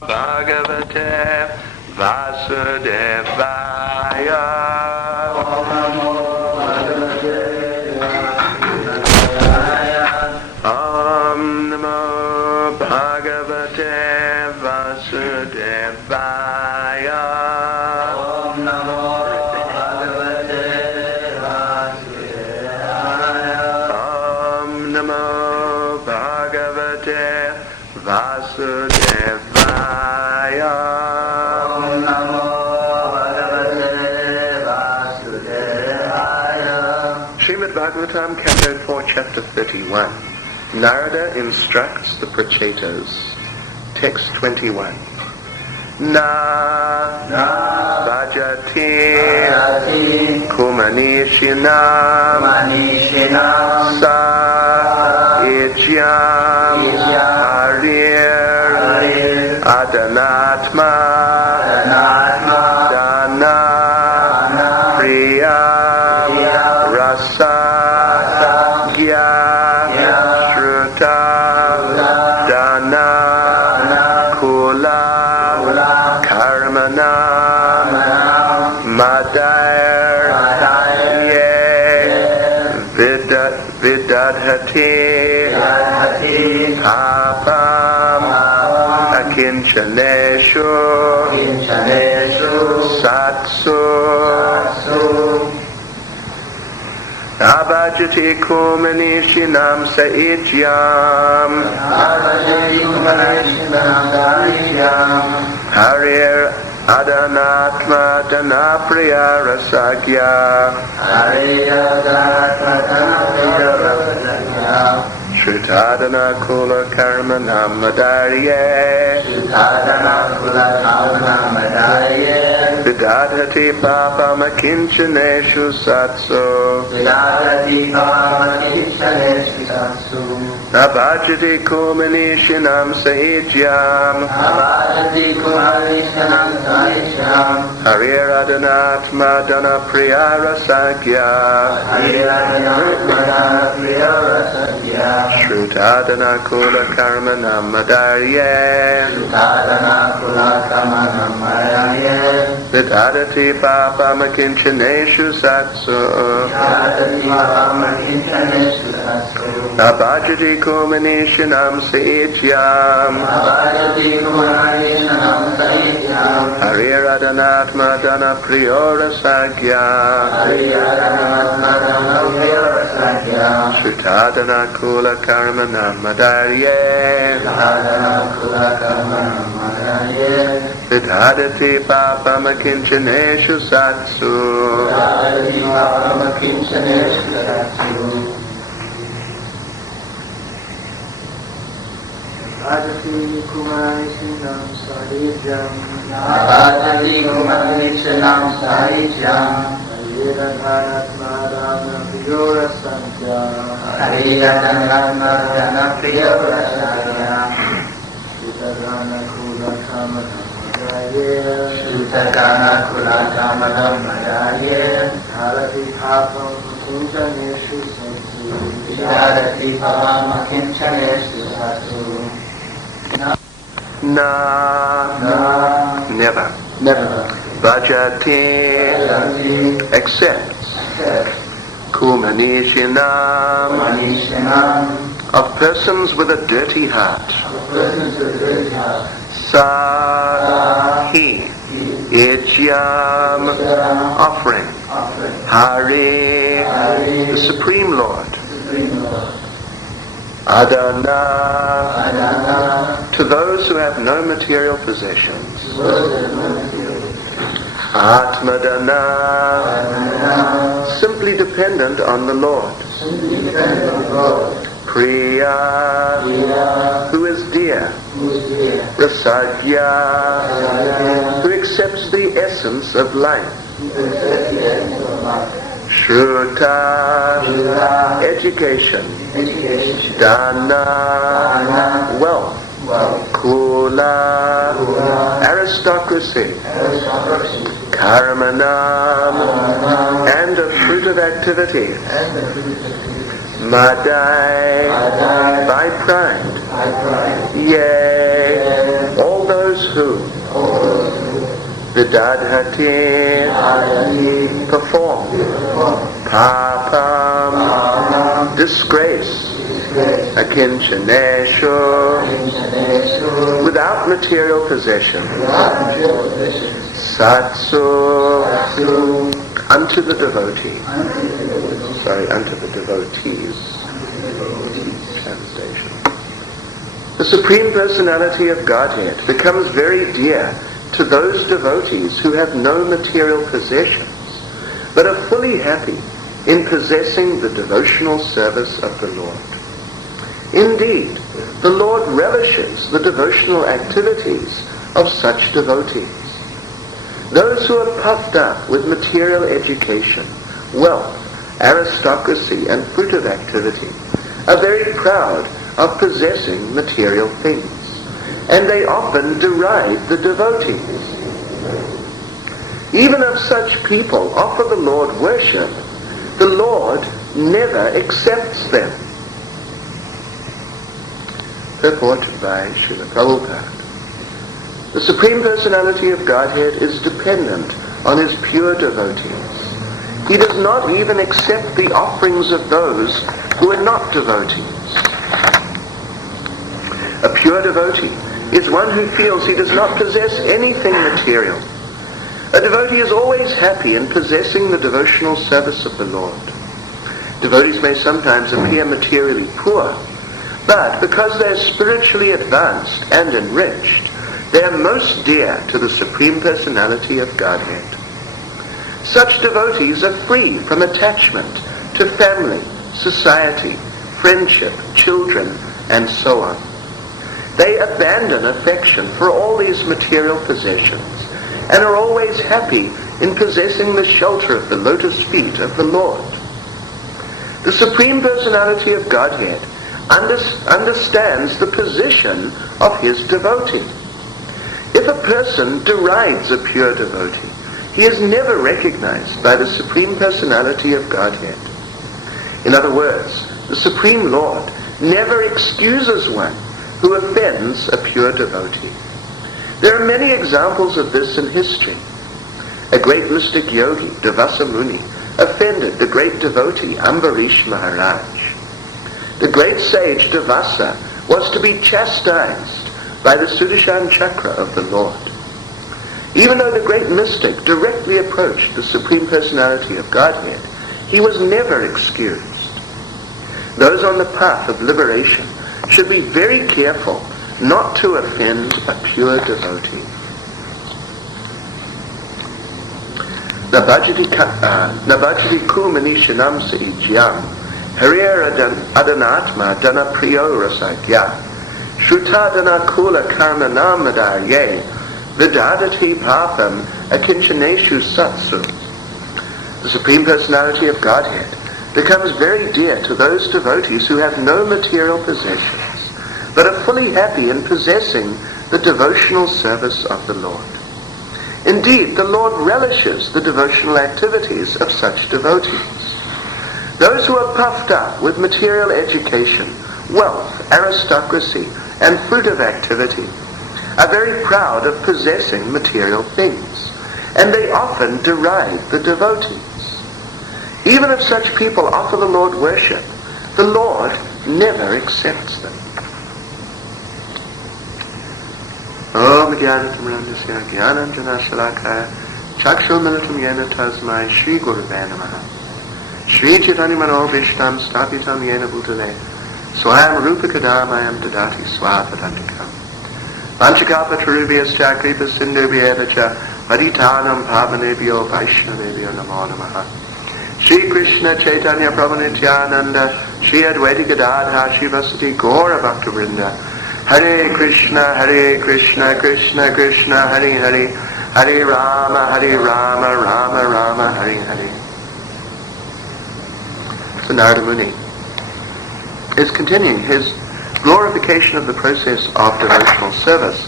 Bhagavate Vasudevaya. Om Namo Bhagavate Vasudevaya. Om Namo Bhagavate Vasudevaya. Om Namo Bhagavate Vasudevaya. Om Namo Bhagavate Vasudevaya. Om Namo Bhagavate Vasudevaya. Srimad Bhagavatam, Canto 4, Chapter 31. Narada instructs the Prachetas. Text 21. Na Bhajati Kumanishinam Sa Ityam Harir Adanatma Dana Priya Rasa Gya Shruta Dana Kula Karmana Madair Ye Vidadhati Papam Akinchaneshu Satsu Abhajati Kumanishinam Saityam Harir Adanatma Danapriya Rasagya Shrutadana Kula Karmanam Madarye Vidadhati Papam Akinchaneshu Satsu Abhajati Kumanishinam Saityam Harir Adanatma Danapriya Rasagya Shrutadana Kula Karmanam Madarye Vidadhati Papam Akinchaneshu Satsu Abhajati Kumanishinam Saityam Harir Adanatma Danapriya Rasagya Shrutadana Kula Karmanam Madarye Vidadhati Papam Akinchaneshu Satsu Abhajati Kumanishinam Sahityam Hariradhanatma Dana Priyorasantya Sutadana Kula Kamadam Madaye Bharati Papam Akinchaneshu Satsu Na Never Bhajati Accepts Kumanishinam of persons with a dirty heart. Sa He Ityam offering Hari the Supreme Lord. Adana to those who have no material possessions. Atmadana simply dependent on the Lord. Priya who is dear. Rasagya who accepts the essence of life. Shruta education. Dana wealth. Kula aristocracy. Karmanam and a fruit of activity. Madai by pride. Yea, all those who vidadhati perform papam disgrace akinchaneshu without material possession satsu unto the devotee. Unto the devotees. Translation. The Supreme Personality of Godhead becomes very dear to those devotees who have no material possessions, but are fully happy in possessing the devotional service of the Lord. Indeed, the Lord relishes the devotional activities of such devotees. Those who are puffed up with material education, wealth, aristocracy, and fruitive activity are very proud of possessing material things, and they often deride the devotees. Even if such people offer the Lord worship, the Lord never accepts them. Purported by Srila Prabhupada. The Supreme Personality of Godhead is dependent on his pure devotees. He does not even accept the offerings of those who are not devotees. A pure devotee is one who feels he does not possess anything material. A devotee is always happy in possessing the devotional service of the Lord. Devotees may sometimes appear materially poor, but because they are spiritually advanced and enriched, they are most dear to the Supreme Personality of Godhead. Such devotees are free from attachment to family, society, friendship, children, and so on. They abandon affection for all these material possessions and are always happy in possessing the shelter of the lotus feet of the Lord. The Supreme Personality of Godhead understands the position of his devotee. If a person derides a pure devotee, he is never recognized by the Supreme Personality of Godhead. In other words, the Supreme Lord never excuses one who offends a pure devotee. There are many examples of this in history. A great mystic yogi, Devasa Muni, offended the great devotee Ambarish Maharaj. The great sage Devasa was to be chastised by the Sudarshan Chakra of the Lord. Even though the great mystic directly approached the Supreme Personality of Godhead, he was never excused. Those on the path of liberation should be very careful not to offend a pure devotee. Nabhajati kumani shanam sa ijyam harir adanatma dana priyo rasagya shruta dana kula karma namadarye vidadati patham akinchaneshu satsu. The Supreme Personality of Godhead becomes very dear to those devotees who have no material possessions, but are fully happy in possessing the devotional service of the Lord. Indeed, the Lord relishes the devotional activities of such devotees. Those who are puffed up with material education, wealth, aristocracy, and fruitive activity are very proud of possessing material things, and they often deride the devotees. Even if such people offer the Lord worship, the Lord never accepts them. Om Jnanatamrandasya Jnananjana Shalakaya Chakshulmilitam Yena Tasmai Shri Gurave Namaha Shri Chaitanya Manobhishtam Stapitam Yena Bhutale Swayam Rupakadamayam Dadati Swapadantikam Panchakapa Tarubhyas Chakripa Sindhubhyevacha Paditanam Pavanebhyo Vaishnavebhyo Namo Namaha Shri Krishna Chaitanya Prabhu Nityananda Shri Advaita Gadadha Shivasati Gaura Bhaktavrinda Hare Krishna Krishna Krishna Hare Hare Hare Rama Rama Rama Hare Hare. So Narada Muni is continuing his glorification of the process of devotional service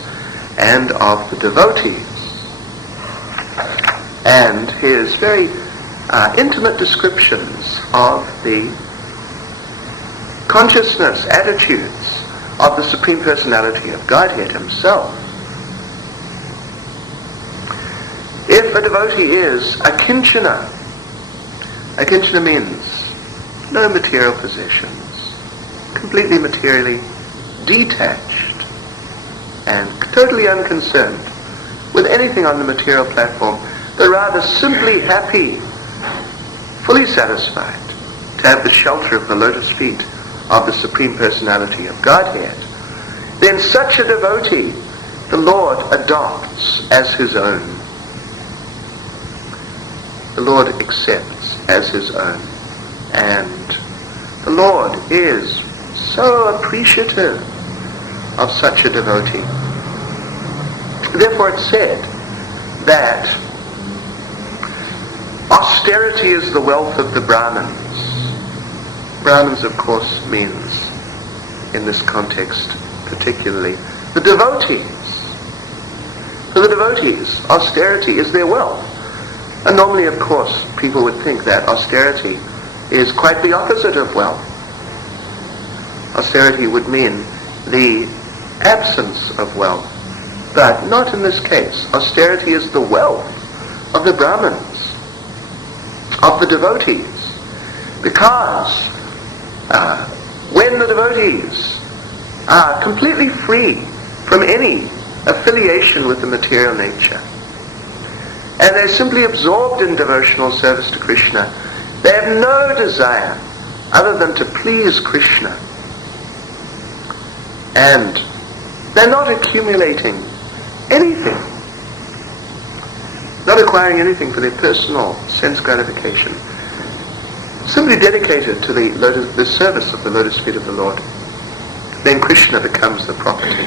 and of the devotees, and his very intimate descriptions of the consciousness, attitudes of the Supreme Personality of Godhead himself. if a devotee is a kinchana means no material possessions, completely materially detached and totally unconcerned with anything on the material platform, but rather simply happy, fully satisfied to have the shelter of the lotus feet of the Supreme Personality of Godhead, then such a devotee the Lord adopts as his own. The Lord accepts as his own. And the Lord is so appreciative of such a devotee. Therefore it's said that austerity is the wealth of the Brahmins. Brahmins, of course, means, in this context particularly, the devotees. For the devotees, austerity is their wealth. And normally, of course, people would think that austerity is quite the opposite of wealth. Austerity would mean the absence of wealth. But not in this case. Austerity is the wealth of the Brahmins, of the devotees. Because when the devotees are completely free from any affiliation with the material nature, and they're simply absorbed in devotional service to Krishna, they have no desire other than to please Krishna. And they're not accumulating anything, not acquiring anything for their personal sense gratification, simply dedicated to the service of the lotus feet of the Lord, then Krishna becomes the property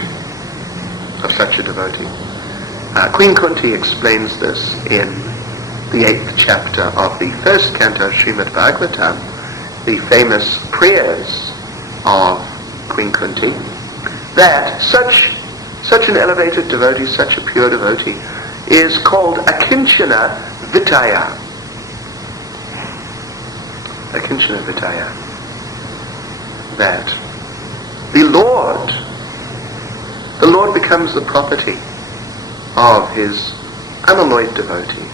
of such a devotee. Queen Kunti explains this in the 8th chapter of the 1st canto of Srimad Bhagavatam, the famous prayers of Queen Kunti, that such an elevated devotee, such a pure devotee, is called Akinchana Vitaya. Akinchana Vitaya. That the Lord becomes the property of his unalloyed devotees.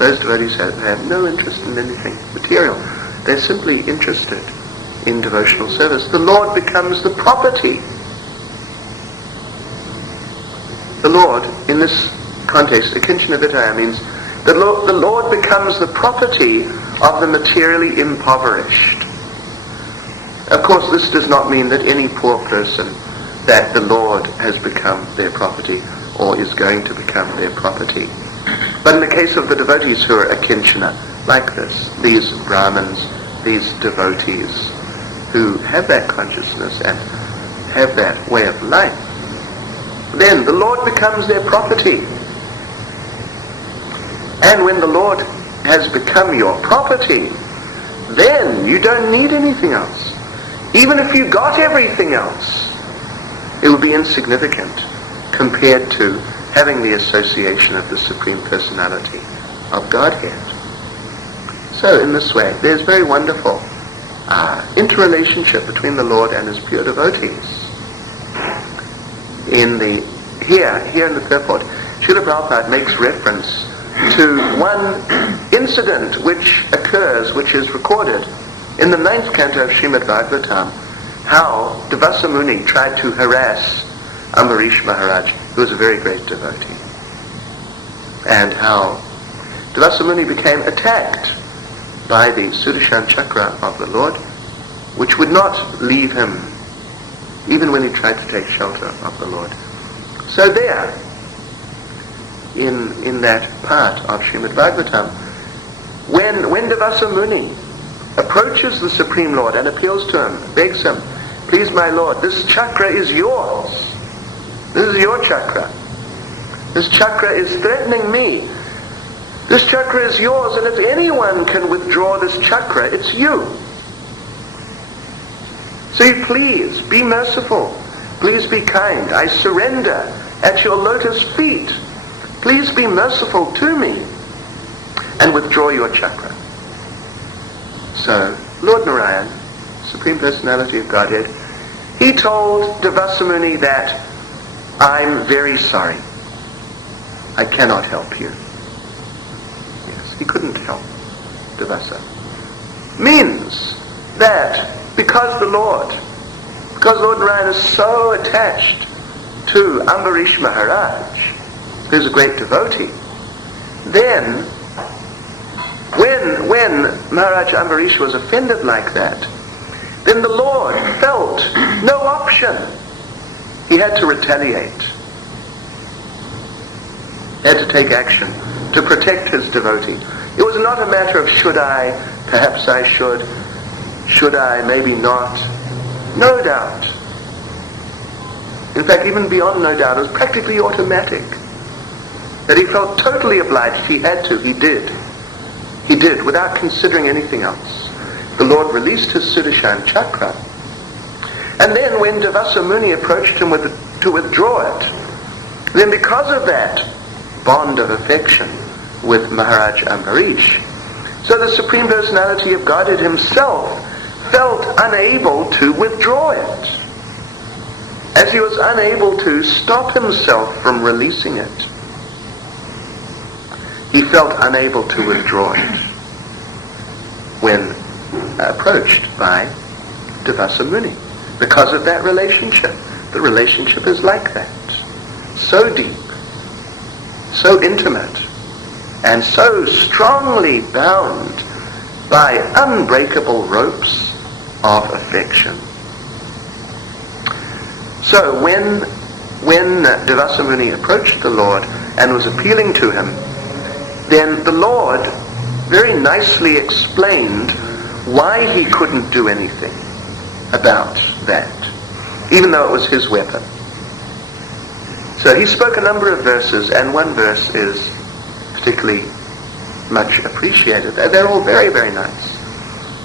Those devotees have no interest in anything material. They're simply interested in devotional service. The Lord becomes the property. The Lord, in this context, Akinchana Vitaya means that the Lord becomes the property of the materially impoverished. Of course, this does not mean that any poor person that the Lord has become their property or is going to become their property. But in the case of the devotees who are akinchana, like this, these Brahmins, these devotees who have that consciousness and have that way of life, then the Lord becomes their property. And when the Lord has become your property, then you don't need anything else. Even if you got everything else, it will be insignificant compared to having the association of the Supreme Personality of Godhead. So in this way, there's very wonderful interrelationship between the Lord and his pure devotees. Here in the purport, Srila Prabhupada makes reference to one incident which is recorded in the 9th canto of Srimad Bhagavatam, how Devasa Muni tried to harass Ambarish Maharaj, who was a very great devotee, and how Devasa Muni became attacked by the Sudarshan Chakra of the Lord, which would not leave him even when he tried to take shelter of the Lord. So there, in that part of Srimad Bhagavatam, when Devasa Muni approaches the Supreme Lord and appeals to him, begs him, please my Lord, this chakra is yours. This is your chakra. This chakra is threatening me. This chakra is yours, and if anyone can withdraw this chakra, it's you. So you please be merciful. Please be kind. I surrender at your lotus feet. Please be merciful to me and withdraw your chakra. So Lord Narayan, Supreme Personality of Godhead, he told Devasa Muni that I'm very sorry. I cannot help you. Yes, he couldn't help Devasa. Means that because Lord Narayan is so attached to Ambarish Maharaj, who's a great devotee, then when Maharaj Ambarish was offended like that, then the Lord felt no option. He had to retaliate. He had to take action to protect his devotee. It was not a matter of should I, perhaps I should I, maybe not. No doubt. In fact, even beyond no doubt, it was practically automatic. That he felt totally obliged. He had to. He did. He did, without considering anything else. The Lord released his Sudarshan chakra. And then when Devasa Muni approached him to withdraw it, then because of that bond of affection with Maharaj Ambarish, so the Supreme Personality of Godhead himself felt unable to withdraw it, as he was unable to stop himself from releasing it. He felt unable to withdraw it when approached by Devasa Muni. Because of that relationship. The relationship is like that. So deep, so intimate, and so strongly bound by unbreakable ropes of affection. So when Devasa Muni approached the Lord and was appealing to him, then the Lord very nicely explained why he couldn't do anything about that, even though it was his weapon. So he spoke a number of verses, and one verse is particularly much appreciated. They're all very, very nice.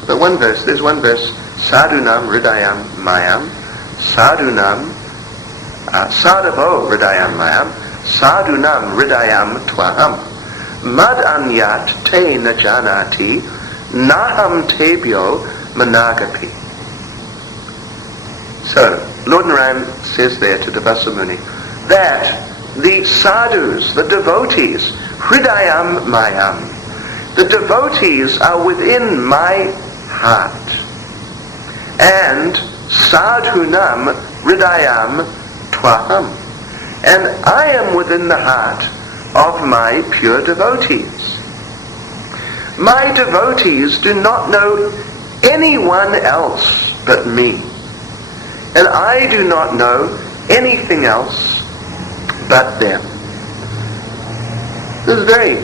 But there's one verse, Sadhunam Hridayam Mayam, Sadhunam, Sadhavo Hridayam Mayam, Sadhunam Hridayam Twaham, Mad Anyat Te Najanati, Naham Tebyo Managapi. So, Lord Narayan says there to Devasa Muni that the sadhus, the devotees, Hridayam Mayam, the devotees are within my heart. And Sadhunam Hridayam Twaham. And I am within the heart of my pure devotees. My devotees do not know anyone else but me. And I do not know anything else but them. This is a very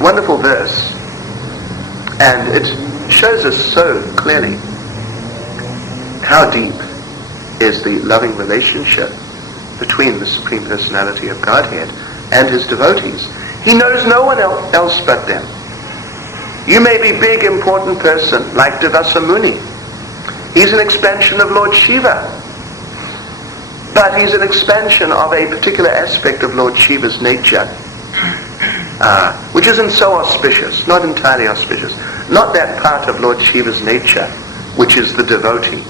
wonderful verse. And it shows us so clearly how deep is the loving relationship between the Supreme Personality of Godhead and his devotees. He knows no one else but them. You may be big, important person like Devasa Muni. He's an expansion of Lord Shiva. But he's an expansion of a particular aspect of Lord Shiva's nature, which isn't so auspicious, not entirely auspicious. Not that part of Lord Shiva's nature, which is the devotee,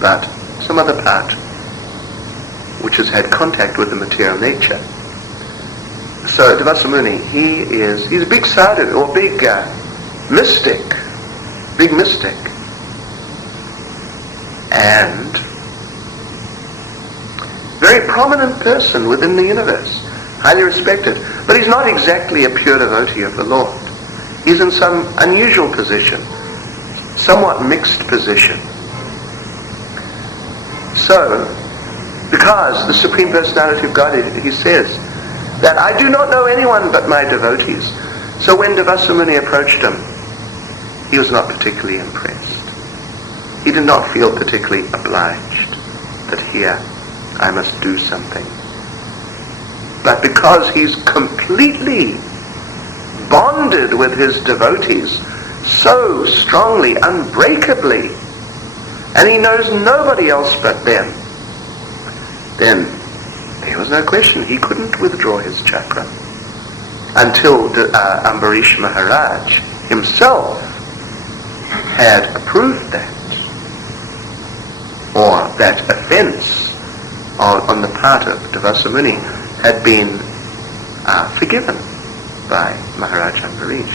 but some other part, which has had contact with the material nature. So Devasa Muni, he's a big sadhu, or big mystic, and very prominent person within the universe, highly respected. But he's not exactly a pure devotee of the Lord. He's in some unusual position, somewhat mixed position. So, because the Supreme Personality of Godhead, he says that I do not know anyone but my devotees. So when Devasa Muni approached him, he was not particularly impressed. He did not feel particularly obliged that here I must do something. But because he's completely bonded with his devotees so strongly, unbreakably, and he knows nobody else but them, then there was no question. He couldn't withdraw his chakra until Ambarish Maharaj himself had approved that, or that offense on the part of Devasa Muni had been forgiven by Maharaj Ambarish.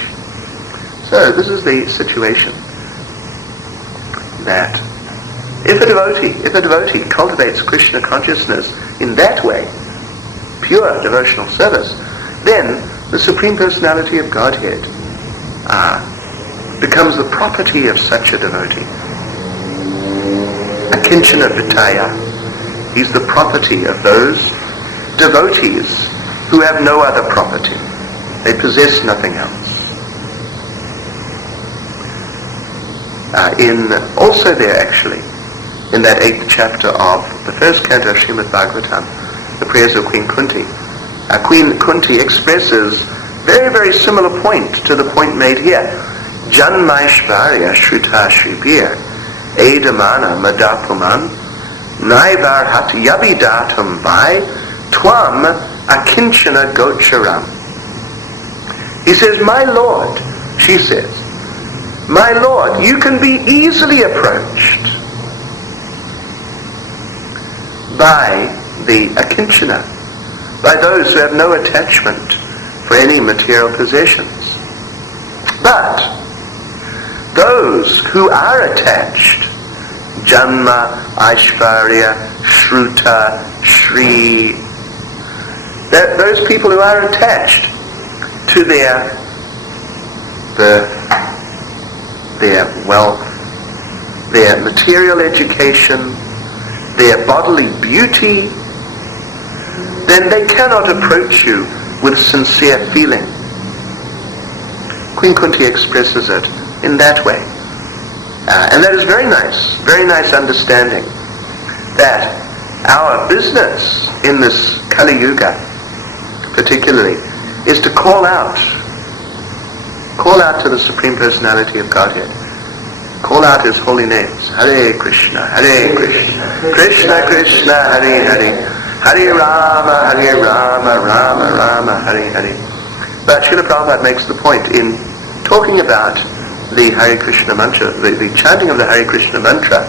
So this is the situation, that if a devotee cultivates Krishna consciousness in that way, pure devotional service, then the Supreme Personality of Godhead becomes the property of such a devotee. Akinchana Vitaya. He's the property of those devotees who have no other property. They possess nothing else. Also there actually, in that 8th chapter of the first canto of Srimad Bhagavatam, the prayers of Queen Kunti, Queen Kunti expresses very, very similar point to the point made here. Janmaishvarya Shruta Shribir Edamana Madapuman Naivar Hatyavidatam Vai Tvam Akinchana Gocharam. He says, my Lord, she says, my Lord, you can be easily approached by the Akinchana, by those who have no attachment for any material possessions. But those who are attached, Janma, Aishvarya, Shruta, Shri, those people who are attached to their birth, their wealth, their material education, their bodily beauty, then they cannot approach you with sincere feeling. Queen Kunti expresses it in that way. And that is very nice understanding that our business in this Kali Yuga particularly is to call out to the Supreme Personality of Godhead. Call out His holy names. Hare Krishna, Krishna Krishna, Hare Hare, Hare Rama, Rama Rama, Hare Hare. But Srila Prabhupada makes the point in talking about the Hare Krishna mantra, the chanting of the Hare Krishna mantra,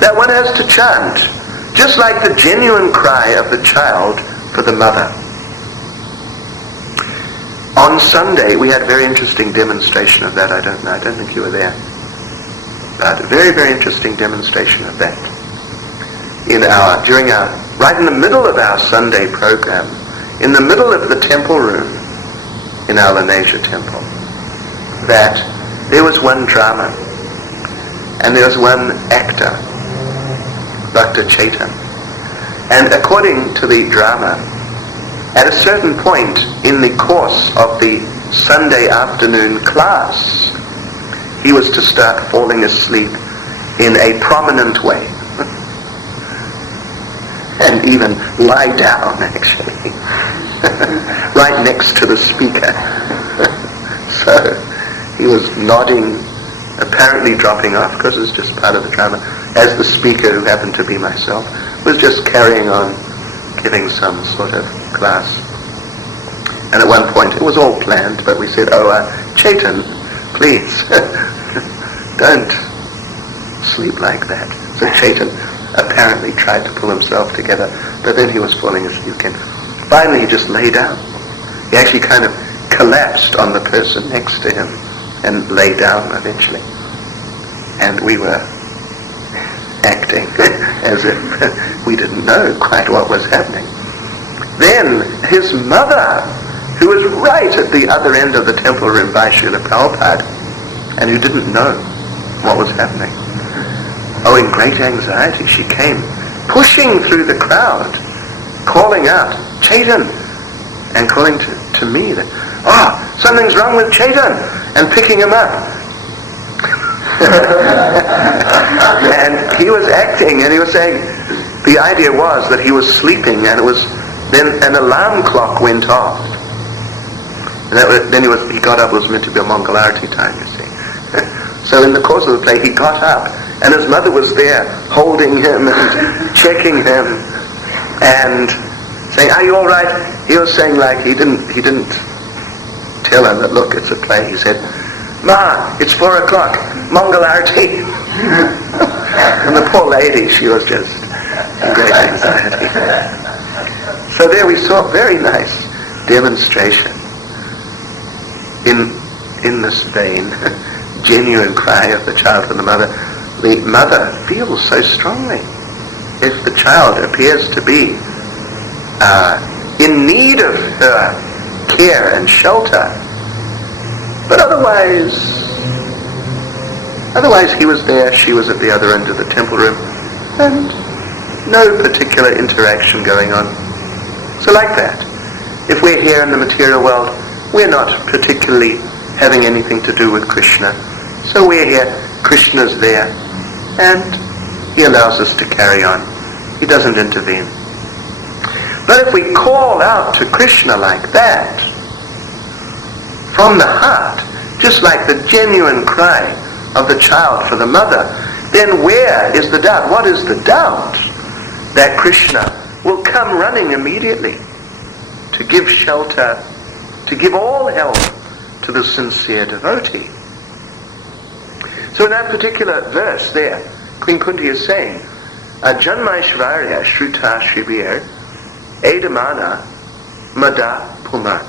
that one has to chant just like the genuine cry of the child for the mother. On Sunday, we had a very interesting demonstration of that. I don't think you were there. But a very, very interesting demonstration of that. Right in the middle of our Sunday program, in the middle of the temple room in our Lanesha temple, that there was one drama, and there was one actor, Dr. Chaitan. And according to the drama, at a certain point in the course of the Sunday afternoon class, he was to start falling asleep in a prominent way. And even lie down, actually, right next to the speaker. So he was nodding, apparently dropping off, because it was just part of the drama, as the speaker, who happened to be myself, was just carrying on giving some sort of class. And at one point, it was all planned, but we said, Chaitan, please, don't sleep like that. So Chaitan apparently tried to pull himself together, but then he was falling asleep again. Finally, he just lay down. He actually kind of collapsed on the person next to him and lay down eventually. And we were acting as if we didn't know quite what was happening. Then his mother, who was right at the other end of the temple room by Srila Prabhupada, and who didn't know what was happening, in great anxiety, she came pushing through the crowd, calling out, Chaitan, and calling to me that, something's wrong with Chaitan, and picking him up. And he was acting, and he was saying, the idea was that he was sleeping, and then an alarm clock went off. And then he got up. It was meant to be a Mangalarati time, you see. So in the course of the play, he got up, and his mother was there, holding him and checking him, and saying, "Are you all right?" He was saying, like, he didn't tell her that, look, it's a play. He said, "Ma, it's 4 o'clock, Mangalarati." And the poor lady, she was just in great anxiety. So there we saw a very nice demonstration in this vein, genuine cry of the child for the mother. The mother feels so strongly. If the child appears to be in need of her care and shelter, but otherwise he was there, she was at the other end of the temple room, and no particular interaction going on. So like that, if we're here in the material world, we're not particularly having anything to do with Krishna. So we're here, Krishna's there, and he allows us to carry on. He doesn't intervene. But if we call out to Krishna like that, from the heart, just like the genuine cry of the child for the mother, then where is the doubt? What is the doubt? That Krishna will come running immediately to give shelter, to give all help to the sincere devotee. So in that particular verse there, Queen Kunti is saying, Janmaishvarya Shruta Shribir Edamana Mada Puman.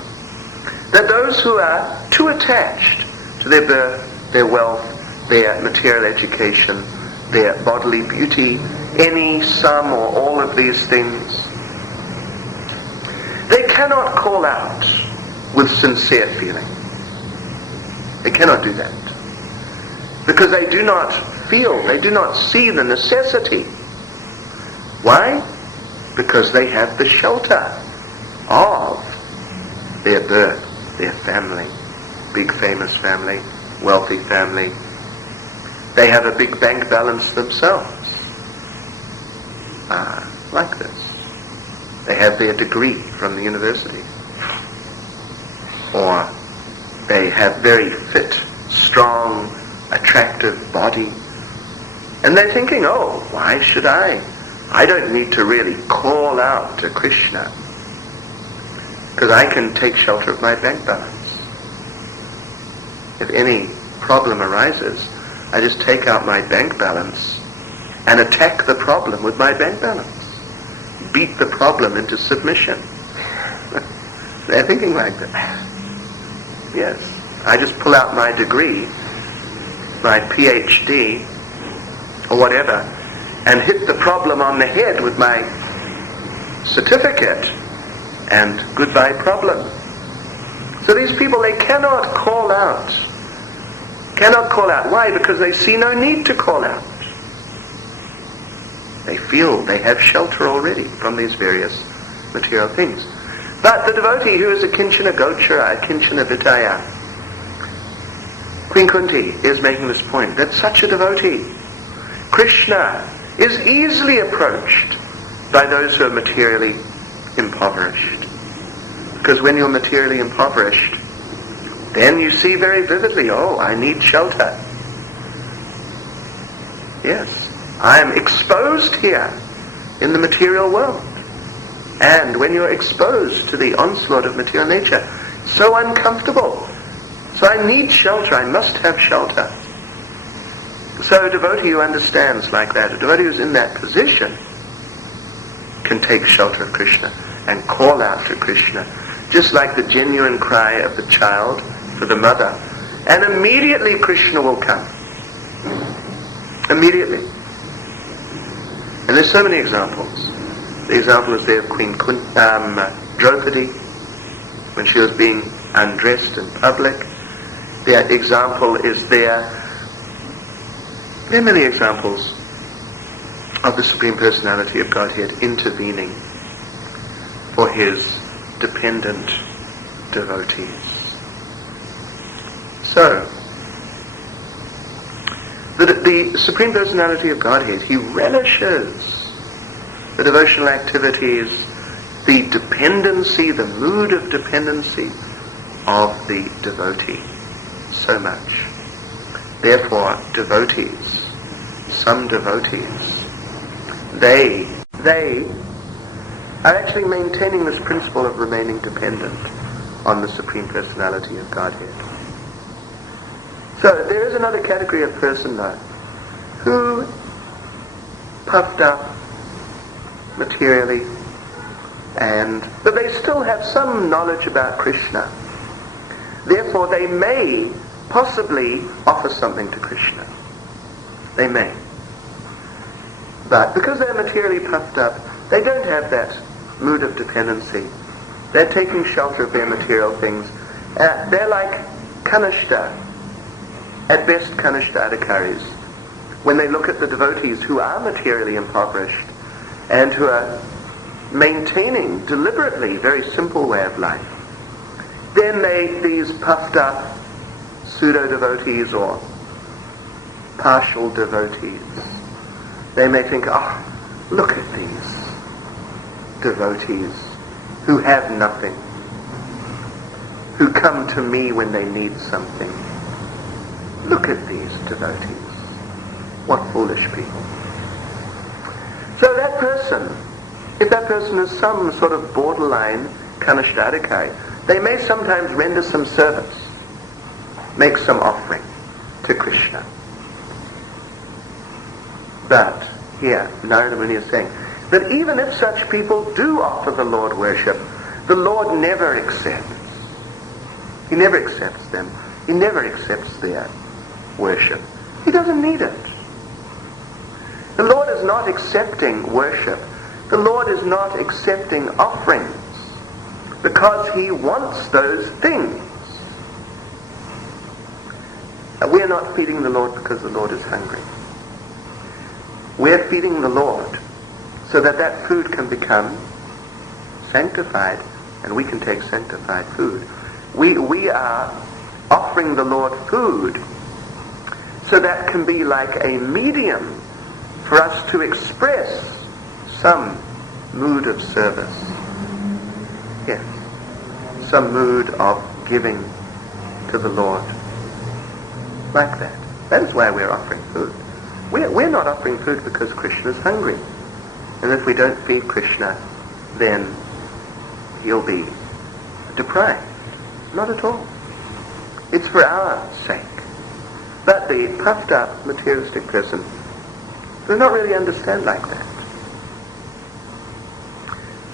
That those who are too attached to their birth, their wealth, their material education, their bodily beauty, any, some, or all of these things, they cannot call out with sincere feeling. They cannot do that. Because they do not feel, they do not see the necessity. Why? Because they have the shelter of their birth, their family, big famous family, wealthy family. They have a big bank balance themselves. Like this. They have their degree from the university. Or they have very fit, strong, attractive body. And they're thinking, oh, why should I? I don't need to really call out to Krishna, because I can take shelter of my bank balance. If any problem arises, I just take out my bank balance and attack the problem with my bank balance. Beat the problem into submission. They're thinking like that. Yes, I just pull out my degree, my PhD, or whatever, and hit the problem on the head with my certificate, and goodbye problem. So these people, they cannot call out. Cannot call out. Why? Because they see no need to call out. They feel they have shelter already from these various material things. But the devotee who is a kinchana gochara, a kinchana vitaya, Queen Kunti is making this point, that such a devotee, Krishna, is easily approached by those who are materially impoverished. Because when you're materially impoverished, then you see very vividly, oh, I need shelter. Yes, I am exposed here in the material world. And when you're exposed to the onslaught of material nature, so uncomfortable. So I need shelter, I must have shelter. So a devotee who understands like that, a devotee who's in that position, can take shelter of Krishna and call out to Krishna, just like the genuine cry of the child for the mother. And immediately Krishna will come. Immediately. And there's so many examples. The example is there of Queen Draupadi, when she was being undressed in public. The example is there. There are many examples of the Supreme Personality of Godhead intervening for his dependent devotees. So, the Supreme Personality of Godhead, he relishes the devotional activities, the dependency, the mood of dependency of the devotee so much. Therefore, devotees, some devotees, they are actually maintaining this principle of remaining dependent on the Supreme Personality of Godhead. So there is another category of person though, who, puffed up materially but they still have some knowledge about Krishna. Therefore, they may possibly offer something to Krishna. They may. But because they're materially puffed up, they don't have that mood of dependency. They're taking shelter of their material things. They're like Krsna, at best Krsna adhikaris. When they look at the devotees who are materially impoverished and who are maintaining deliberately a very simple way of life, then these puffed up pseudo-devotees or partial devotees, they may think, oh, look at these devotees who have nothing, who come to me when they need something. Look at these devotees. What foolish people. So that person, if that person is some sort of borderline Krsna, they may sometimes render some service, make some offering to Krishna. But here, Narada Muni is saying that even if such people do offer the Lord worship, the Lord never accepts. He never accepts them. He never accepts their worship. He doesn't need it. The Lord is not accepting worship. The Lord is not accepting offerings because He wants those things. We are not feeding the Lord because the Lord is hungry. We're feeding the Lord so that that food can become sanctified and we can take sanctified food. We are offering the Lord food so that can be like a medium for us to express some mood of service. Yes, some mood of giving to the Lord. Like that. That is why we're offering food. We're not offering food because Krishna is hungry. And if we don't feed Krishna, then he'll be deprived. Not at all. It's for our sake. But the puffed up materialistic person does not really understand like that.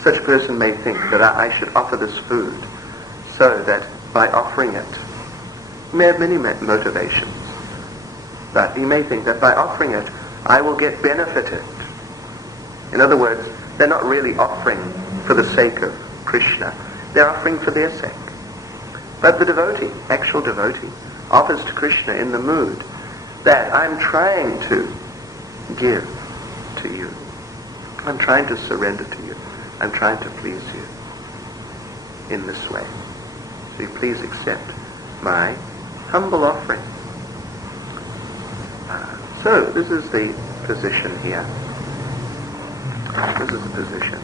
Such a person may think that I should offer this food so that by offering it, he may have many motivations, but he may think that by offering it, I will get benefited. In other words, they're not really offering for the sake of Krishna. They're offering for their sake. But the devotee, actual devotee, offers to Krishna in the mood that I'm trying to give to you. I'm trying to surrender to you. I'm trying to please you in this way. So you please accept my humble offering. So this is the position here. This is the position.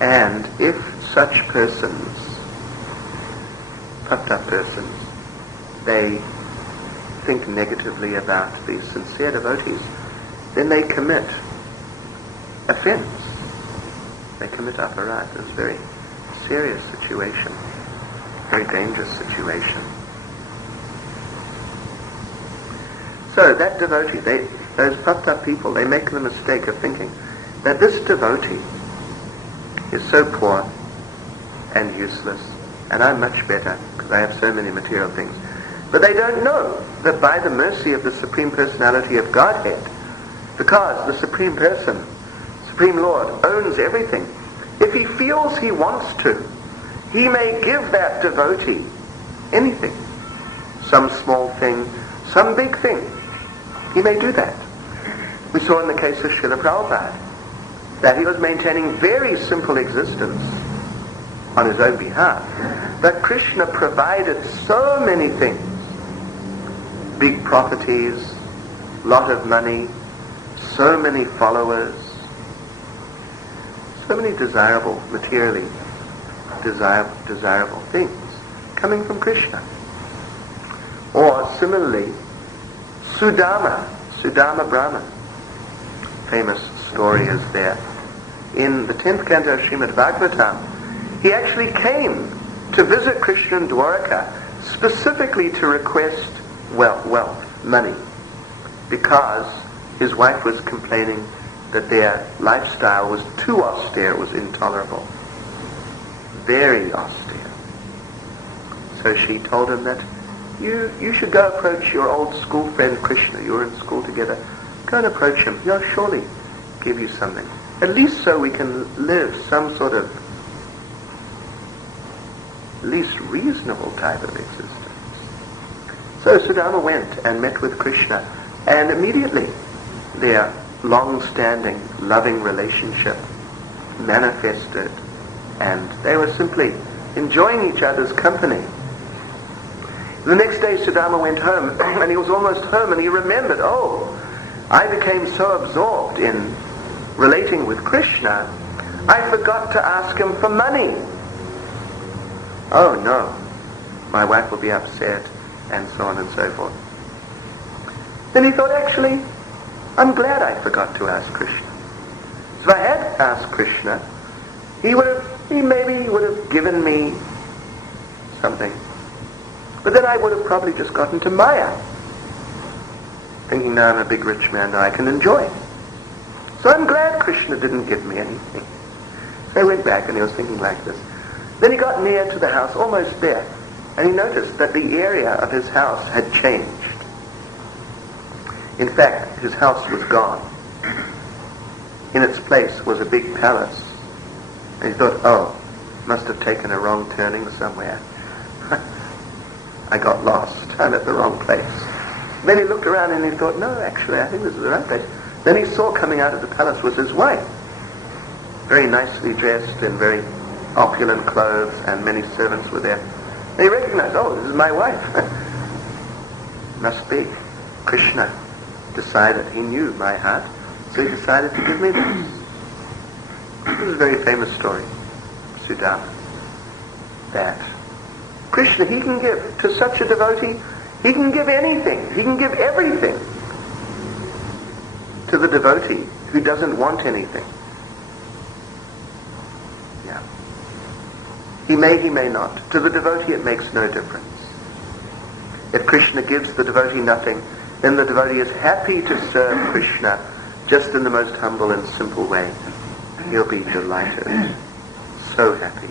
And if such persons, puffed up persons, they think negatively about the sincere devotees, then they commit offense. They commit aparadha. It's a very serious situation, very dangerous situation. So that devotee, those puffed up people, they make the mistake of thinking that this devotee is so poor and useless, and I'm much better because I have so many material things. But they don't know that by the mercy of the Supreme Personality of Godhead, because the Supreme Person, Supreme Lord, owns everything, if he feels he wants to, he may give that devotee anything. Some small thing, some big thing. He may do that. We saw in the case of Srila Prabhupada that he was maintaining very simple existence on his own behalf. But Krishna provided so many things. Big properties, lot of money, so many followers, so many desirable, materially desirable things coming from Krishna. Or similarly, Sudama Brahman. Famous story is there. In the 10th canto of Srimad Bhagavatam, he actually came to visit Krishna in Dwaraka specifically to request wealth, money. because his wife was complaining that their lifestyle was too austere, it was intolerable. Very austere. So she told him that you should go approach your old school friend Krishna. You were in school together. Go and approach him. He'll surely give you something. At least so we can live some sort of least reasonable type of existence. So Sudama went and met with Krishna, and immediately their long-standing, loving relationship manifested, and they were simply enjoying each other's company. The next day Sudama went home, and he was almost home, and he remembered, I became so absorbed in relating with Krishna, I forgot to ask him for money. Oh no, my wife will be upset, and so on and so forth. Then he thought, actually, I'm glad I forgot to ask Krishna. So if I had asked Krishna, he maybe would have given me something. But then I would have probably just gotten to Maya, thinking, now I'm a big rich man, now I can enjoy. So I'm glad Krishna didn't give me anything. So I went back and he was thinking like this. Then he got near to the house, almost there, and he noticed that the area of his house had changed. In fact, his house was gone. In its place was a big palace. And he thought, must have taken a wrong turning somewhere. I got lost. I'm at the wrong place. Then he looked around and he thought, no, actually, I think this is the right place. Then he saw coming out of the palace was his wife, very nicely dressed in very opulent clothes, and many servants were there. And he recognized, this is my wife. Must be. Krishna decided, he knew my heart, so he decided to give me this. This is a very famous story, Sudama, that Krishna, he can give to such a devotee, he can give anything, he can give everything to the devotee who doesn't want anything. Yeah. He may not. To the devotee it makes no difference. If Krishna gives the devotee nothing, then the devotee is happy to serve Krishna just in the most humble and simple way. He'll be delighted. So happy.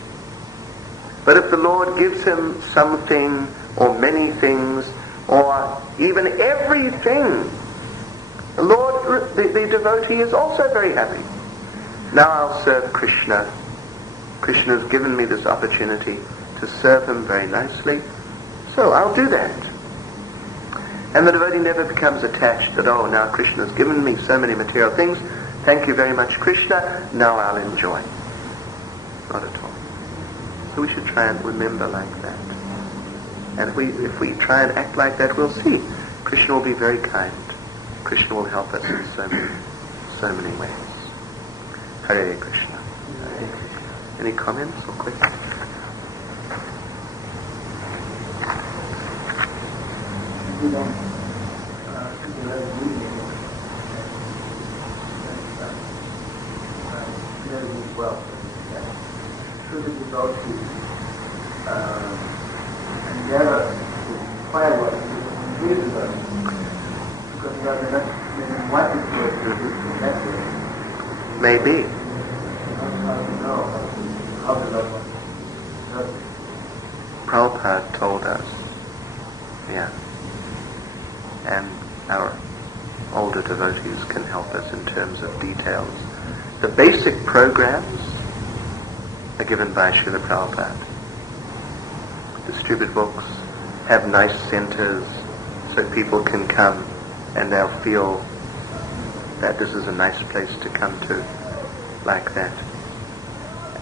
But if the Lord gives him something, or many things, or even everything, the devotee is also very happy. Now I'll serve Krishna. Krishna has given me this opportunity to serve him very nicely, so I'll do that. And the devotee never becomes attached that, now Krishna has given me so many material things, thank you very much Krishna, now I'll enjoy. Not at all. So we should try and remember like that. And if we try and act like that, we'll see Krishna will be very kind. Krishna will help us in so many ways. Hare Krishna. Any comments or questions? Should the devotee endeavor to acquire what is visible, because you have enough what is good. Maybe. How does that work? Prabhupada told us, and our older devotees can help us in terms of details. The basic programs are given by Srila Prabhupada. Distribute books, have nice centers so people can come and they'll feel that this is a nice place to come to, like that.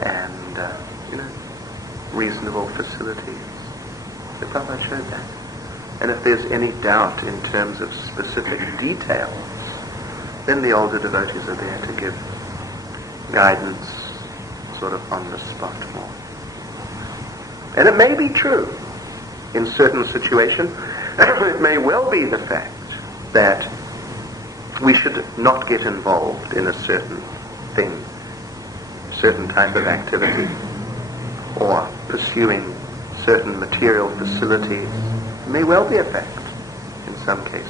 And, reasonable facilities. The Prabhupada showed that. And if there's any doubt in terms of specific details, then the older devotees are there to give guidance sort of on the spot more. And it may be true in certain situations. It may well be the fact that we should not get involved in a certain thing, certain type of activity, or pursuing certain material facilities. It may well be a fact in some cases.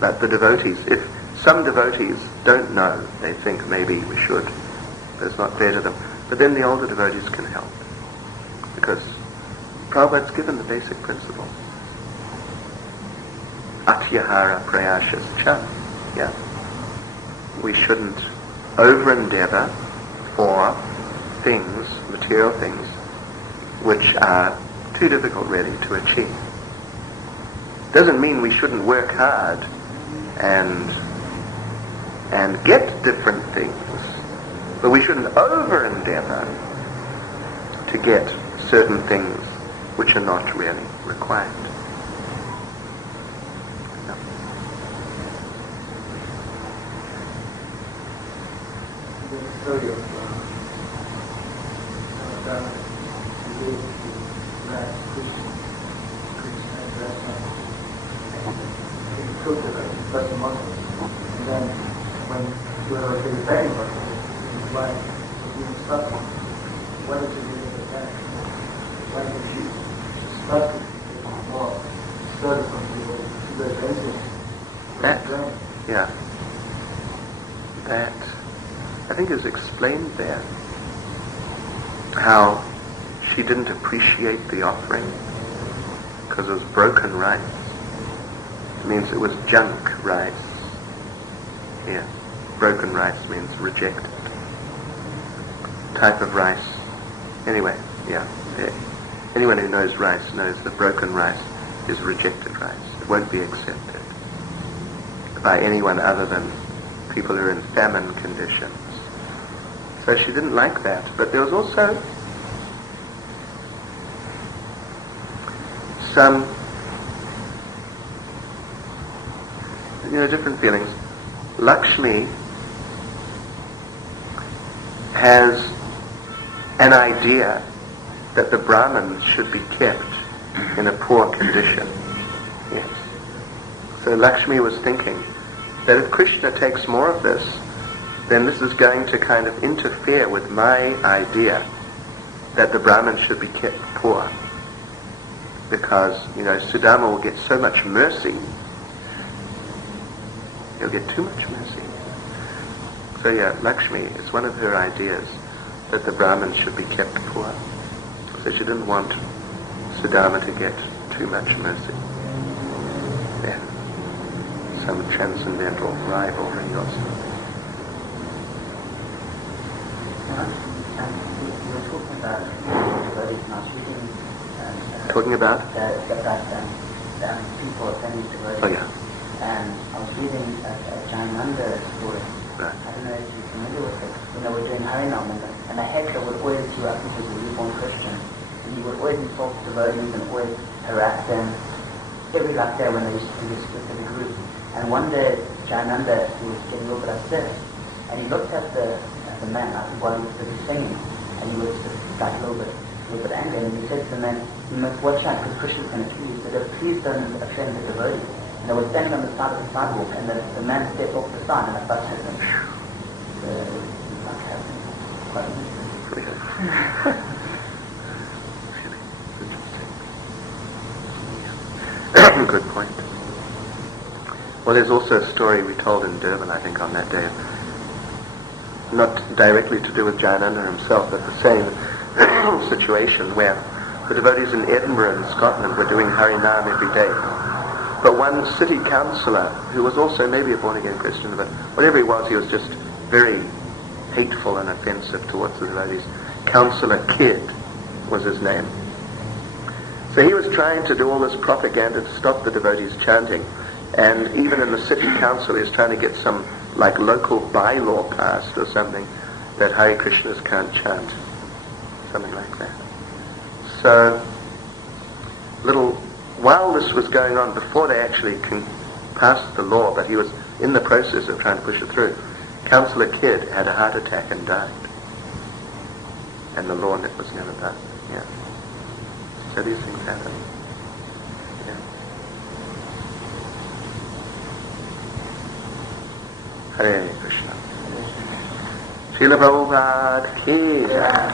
But the devotees, if some devotees don't know, they think maybe we should, but it's not fair to them. But then the older devotees can help, because Prabhupada's given the basic principle. Atyahara prayashas cha. Yeah. We shouldn't over-endeavor for things, material things, which are too difficult really to achieve. Doesn't mean we shouldn't work hard and get different things, but we shouldn't over-endeavor to get certain things which are not really required. The story of Dharma related to Krishna and Krsna. He took the first Muslim, and then when he was very Muslim, his wife was being suffering. Why did you do that? Why did she start to get more study from people to the basics? That I think is explained there, how she didn't appreciate the offering because it was broken rice. It means it was junk rice. Yeah, broken rice means rejected type of rice. Anyway, yeah. Anyone who knows rice knows that broken rice is rejected rice. It won't be accepted by anyone other than people who are in famine conditions. So she didn't like that. But there was also some, different feelings. Lakshmi has an idea that the Brahmins should be kept in a poor condition. Yes. So Lakshmi was thinking that if Krishna takes more of this, then this is going to kind of interfere with my idea that the Brahmins should be kept poor. Because, Sudama will get so much mercy, he'll get too much mercy. So Lakshmi, it's one of her ideas that the Brahmins should be kept poor. So she didn't want Sudama to get too much mercy. Then some transcendental rivalry or something. Talking about? People attending devotees. Oh, yeah. And I was reading a Jayananda story. Right. I don't know if you're familiar with it. We're doing Harinam, and the Hector would always queue up because he was a newborn Christian. And he would always insult devotees and always harass them. Every last day when they used to do this specific group. And one day, Jayananda, he was getting a little bit upset. And he looked at the man, I think, while he was busy singing. And he was just got a little bit angry. And he said to the man, "You must watch out because Krishna's going to kill you. So please don't offend the devotee." And they were standing on the side of the sidewalk, and the man stepped off the side, and a bus hit him. Quite Interesting. Good point. Well, there's also a story we told in Durban, I think, on that day, not directly to do with Jayananda himself, but the same situation where the devotees in Edinburgh and Scotland were doing Harinam every day. But one city councillor, who was also maybe a born-again Christian, but whatever he was just very hateful and offensive towards the devotees. Councillor Kidd was his name. So he was trying to do all this propaganda to stop the devotees chanting. And even in the city council, he was trying to get some local bylaw passed or something that Hare Krishnas can't chant. Something like that. So, while this was going on, before they actually passed the law, but he was in the process of trying to push it through, Councillor Kidd had a heart attack and died. And the law was never done. Yeah. So these things happen. Yeah. Hare Krishna. Srila Prabhupada ki jai.